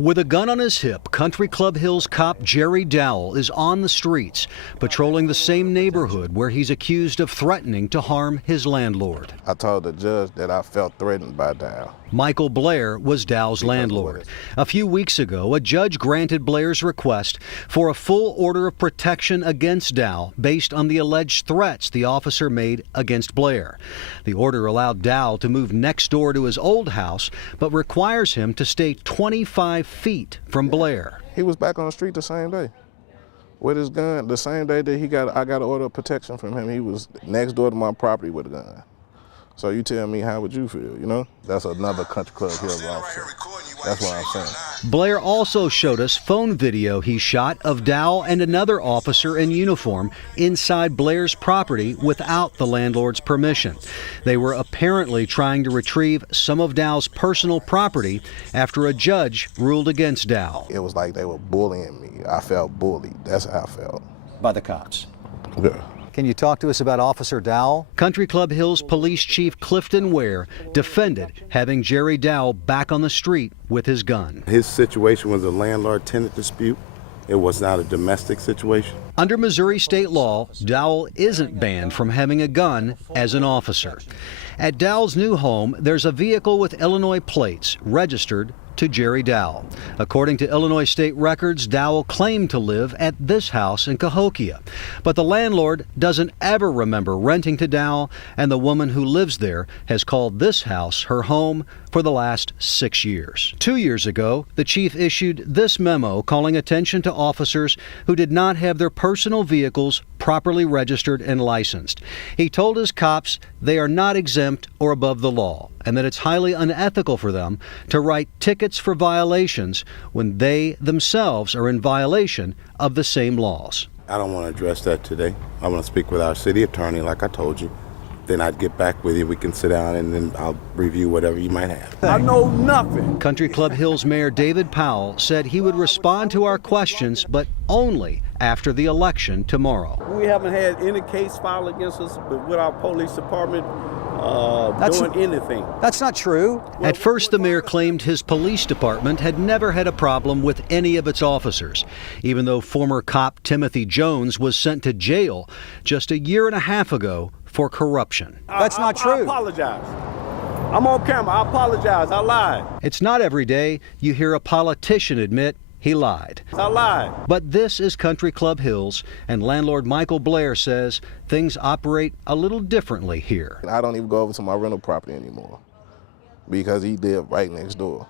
With a gun on his hip, Country Club Hills cop Jerry Dowell is on the streets, patrolling the same neighborhood where he's accused of threatening to harm his landlord. I told the judge that I felt threatened by Dowell. Michael Blair was Dowell's landlord. A few weeks ago, a judge granted Blair's request for a full order of protection against Dowell based on the alleged threats the officer made against Blair. The order allowed Dowell to move next door to his old house, but requires him to stay 25 feet from Blair. He was back on the street the same day with his gun. The same day that I got an order of protection from him, he was next door to my property with a gun. So you tell me, how would you feel, you know? That's another Country Club Hills officer. That's what I'm saying. Blair also showed us phone video he shot of Dowell and another officer in uniform inside Blair's property without the landlord's permission. They were apparently trying to retrieve some of Dowell's personal property after a judge ruled against Dowell. It was like they were bullying me. I felt bullied. That's how I felt. By the cops? Yeah. Can you talk to us about Officer Dowell? Country Club Hills Police Chief Clifton Ware defended having Jerry Dowell back on the street with his gun. His situation was a landlord-tenant dispute. It was not a domestic situation. Under Missouri state law, Dowell isn't banned from having a gun as an officer. At Dowell's new home, there's a vehicle with Illinois plates registered to Jerry Dowell. According to Illinois state records, Dowell claimed to live at this house in Cahokia. But the landlord doesn't ever remember renting to Dowell, and the woman who lives there has called this house her home for the last 6 years. 2 years ago, the chief issued this memo calling attention to officers who did not have their personal vehicles properly registered and licensed. He told his cops they are not exempt or above the law, and that it's highly unethical for them to write tickets for violations when they themselves are in violation of the same laws. I don't want to address that today. I want to speak with our city attorney, like I told you. Then I'd get back with you. We can sit down and then I'll review whatever you might have. I know nothing. Country Club Hills Mayor David Powell said he would respond to our questions, but only after the election tomorrow. We haven't had any case filed against us with our police department doing anything. That's not true. At first, the mayor claimed his police department had never had a problem with any of its officers, even though former cop Timothy Jones was sent to jail just a year and a half ago for corruption. That's not true. I apologize. I'm on camera. I apologize. I lied. It's not every day you hear a politician admit he lied. I lied. But this is Country Club Hills, and landlord Michael Blair says things operate a little differently here. I don't even go over to my rental property anymore because he lived right next door.